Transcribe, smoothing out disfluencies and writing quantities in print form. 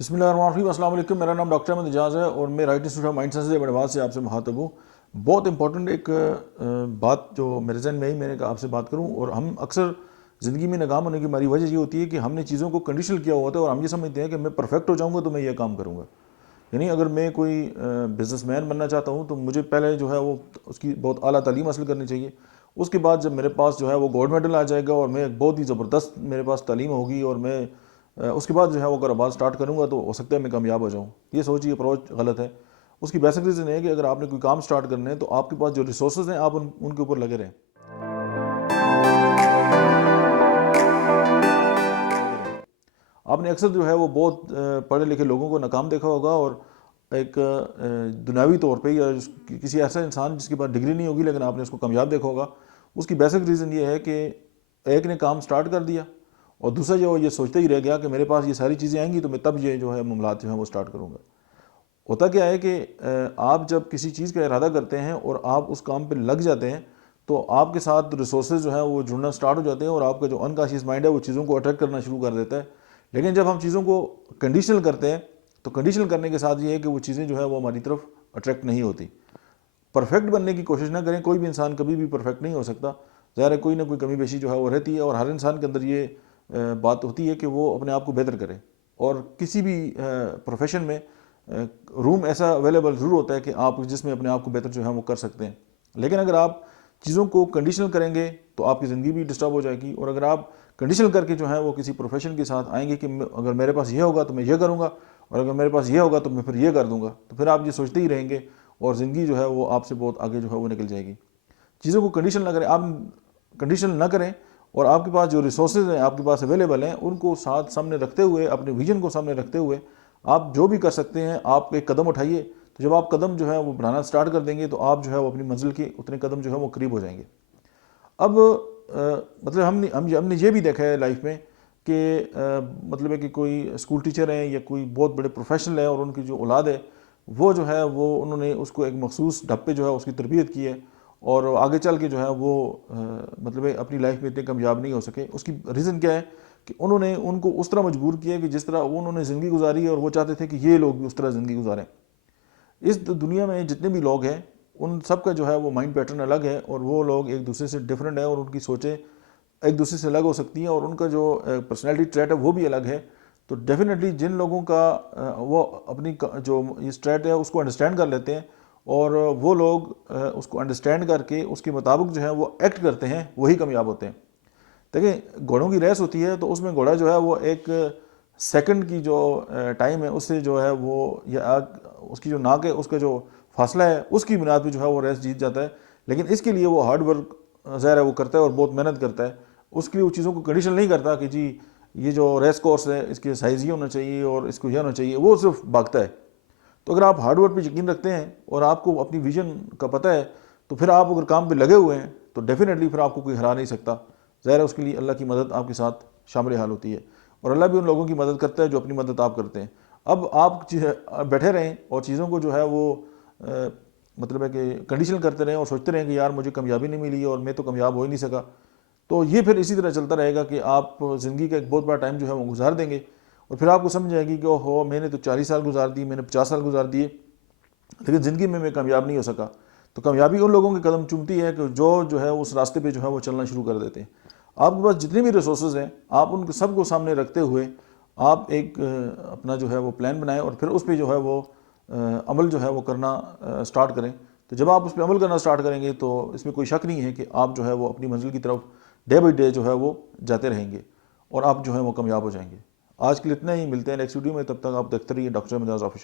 बिस्मिल्लाहिर्रहमानिर्रहीम, अस्सलाम वालेकुम। मेरा नाम डॉक्टर अहमद एजाज़ है और मैं right institute of mind science Badwad से आपसे मुखातब हूँ। बहुत इंपॉर्टेंट एक बात जो मेरे जहन में आई, मैंने कहा आपसे बात करूँ। और हम अक्सर ज़िंदगी में नाकाम होने की हमारी वजह ये होती है कि हमने चीज़ों को कंडीशनल किया हुआ होता है और हम ये समझते हैं कि मैं परफेक्ट हो जाऊँगा तो मैं ये काम करूँगा। यानी अगर मैं कोई बिजनेसमैन बनना चाहता हूँ तो मुझे पहले जो है वो उसकी बहुत आला तालीम हासिल करनी चाहिए। उसके बाद जब मेरे पास जो है वो गोल्ड मेडल आ जाएगा और मैं एक बहुत ही ज़बरदस्त मेरे पास तालीम होगी और मैं उसके बाद जो है वो कारोबार स्टार्ट करूँगा तो हो सकता है मैं कामयाब हो जाऊँ। ये सोचिए अप्रोच गलत है। उसकी बेसिक रीज़न है कि अगर आपने कोई काम स्टार्ट करना है तो आपके पास जो रिसोर्सेज हैं आप उनके ऊपर लगे रहें। आपने अक्सर जो है वो बहुत पढ़े लिखे लोगों को नाकाम देखा होगा और एक दुनियावी तौर पे या किसी ऐसा इंसान जिसके पास डिग्री नहीं होगी लेकिन आपने उसको कामयाब देखा होगा। उसकी बेसिक रीज़न ये है कि एक ने काम स्टार्ट कर दिया और दूसरा जो ये सोचते ही रह गया कि मेरे पास ये सारी चीज़ें आएंगी तो मैं तब ये जो है मामलात जो है वो स्टार्ट करूँगा। होता क्या है कि आप जब किसी चीज़ का इरादा करते हैं और आप उस काम पे लग जाते हैं तो आपके साथ रिसोर्सेज जो है वो जुड़ना स्टार्ट हो जाते हैं और आपका जो अनकॉन्शियस माइंड है वो चीज़ों को अट्रैक्ट करना शुरू कर देता है। लेकिन जब हम चीज़ों को कंडीशनल करते हैं तो कंडीशनल करने के साथ ये है कि वो चीज़ें जो है वो हमारी तरफ अट्रैक्ट नहीं होती। परफेक्ट बनने की कोशिश ना करें, कोई भी इंसान कभी भी परफेक्ट नहीं हो सकता। ज़ाहिर है कोई ना कोई कमी पेशी जो है वो रहती है और हर इंसान के अंदर ये बात होती है कि वो अपने आप को बेहतर करे। और किसी भी प्रोफेशन में रूम ऐसा अवेलेबल ज़रूर होता है कि आप जिसमें अपने आप को बेहतर जो है वो कर सकते हैं। लेकिन अगर आप चीज़ों को कंडीशनल करेंगे तो आपकी ज़िंदगी भी डिस्टर्ब हो जाएगी। और अगर आप कंडीशनल करके जो है वो किसी प्रोफेशन के साथ आएंगे कि अगर मेरे पास ये होगा तो मैं ये करूँगा और अगर मेरे पास ये होगा तो मैं फिर ये कर दूँगा, तो फिर आप ये सोचते ही रहेंगे और ज़िंदगी जो है वो आपसे बहुत आगे जो है वो निकल जाएगी। चीज़ों को कंडीशन ना करें, आप कंडीशन ना करें और आपके पास जो रिसोर्सेज हैं आपके पास अवेलेबल हैं उनको साथ सामने रखते हुए, अपने विजन को सामने रखते हुए आप जो भी कर सकते हैं आप एक कदम उठाइए। तो जब आप कदम जो है वो बढ़ाना स्टार्ट कर देंगे तो आप जो है वो अपनी मंजिल के उतने कदम जो है वो करीब हो जाएंगे। अब मतलब हमने ये भी देखा है लाइफ में कि मतलब है कि कोई स्कूल टीचर हैं या कोई बहुत बड़े प्रोफेशनल है और उनकी जो औलाद है वो जो है वो उन्होंने उसको एक मखसूस ढप्पे जो है उसकी तरबियत की है और आगे चल के जो है वो मतलब है अपनी लाइफ में इतने कामयाब नहीं हो सके। उसकी रीज़न क्या है कि उन्होंने उनको उस तरह मजबूर किया कि जिस तरह उन्होंने ज़िंदगी गुजारी और वो चाहते थे कि ये लोग भी उस तरह ज़िंदगी गुजारें। इस दुनिया में जितने भी लोग हैं उन सब का जो है वो माइंड पैटर्न अलग है और वो लोग एक दूसरे से डिफरेंट है और उनकी सोचें एक दूसरे से अलग हो सकती हैं और उनका जो पर्सनैलिटी ट्रेट है वो भी अलग है। तो डेफिनेटली जिन लोगों का वो अपनी जो इस ट्रेट है उसको अंडरस्टैंड कर लेते हैं और वो लोग उसको अंडरस्टैंड करके उसके मुताबिक जो है वो एक्ट करते हैं वही कामयाब होते हैं। देखिए घोड़ों की रेस होती है तो उसमें घोड़ा जो है वो एक सेकंड की जो टाइम है उससे जो है वो या उसकी जो नाक है उसका जो फासला है उसकी बुनियाद पर जो है वो रेस जीत जाता है। लेकिन इसके लिए वो हार्ड वर्क ज़ाहिर है वो करता है और बहुत मेहनत करता है। उसके लिए वो चीज़ों को कंडीशन नहीं करता कि जी ये जो रेस कोर्स है इसके साइज़ ये होना चाहिए और इसको ये होना चाहिए, वो सिर्फ भागता है। तो अगर आप हार्ड वर्क पे यकीन रखते हैं और आपको अपनी विजन का पता है तो फिर आप अगर काम पे लगे हुए हैं तो डेफिनेटली फिर आपको कोई हरा नहीं सकता। ज़ाहिर है उसके लिए अल्लाह की मदद आपके साथ शामिल हाल होती है और अल्लाह भी उन लोगों की मदद करता है जो अपनी मदद आप करते हैं। अब आप बैठे रहें और चीज़ों को जो है वो मतलब है कि कंडीशन करते रहें और सोचते रहें कि यार मुझे कामयाबी नहीं मिली और मैं तो कामयाब हो ही नहीं सका, तो ये फिर इसी तरह चलता रहेगा कि आप ज़िंदगी का एक बहुत बड़ा टाइम जो है वो गुजार देंगे और फिर आपको समझ आएगी कि ओहो मैंने तो 40 साल गुजार दिए, मैंने 50 साल गुजार दिए लेकिन ज़िंदगी में मैं कामयाब नहीं हो सका। तो कामयाबी उन लोगों के कदम चूमती है कि जो है उस रास्ते पे जो है वो चलना शुरू कर देते हैं। आपके पास जितने भी रिसोर्सेज हैं आप उन सबको सामने रखते हुए आप एक अपना जो है वो प्लान बनाएं और फिर उस पर जो है वो अमल जो है वो करना स्टार्ट करें। तो जब आप उस पर अमल करना स्टार्ट करेंगे तो इसमें कोई शक नहीं है कि आप जो है वो अपनी मंजिल की तरफ डे बाई डे जो है वो जाते रहेंगे और आप जो है वो कामयाब हो जाएंगे। आज के लिए इतना ही, मिलते हैं नेक्स्ट वीडियो में, तब तक आप देखते रहिए डॉक्टर मिजाज ऑफिशियल।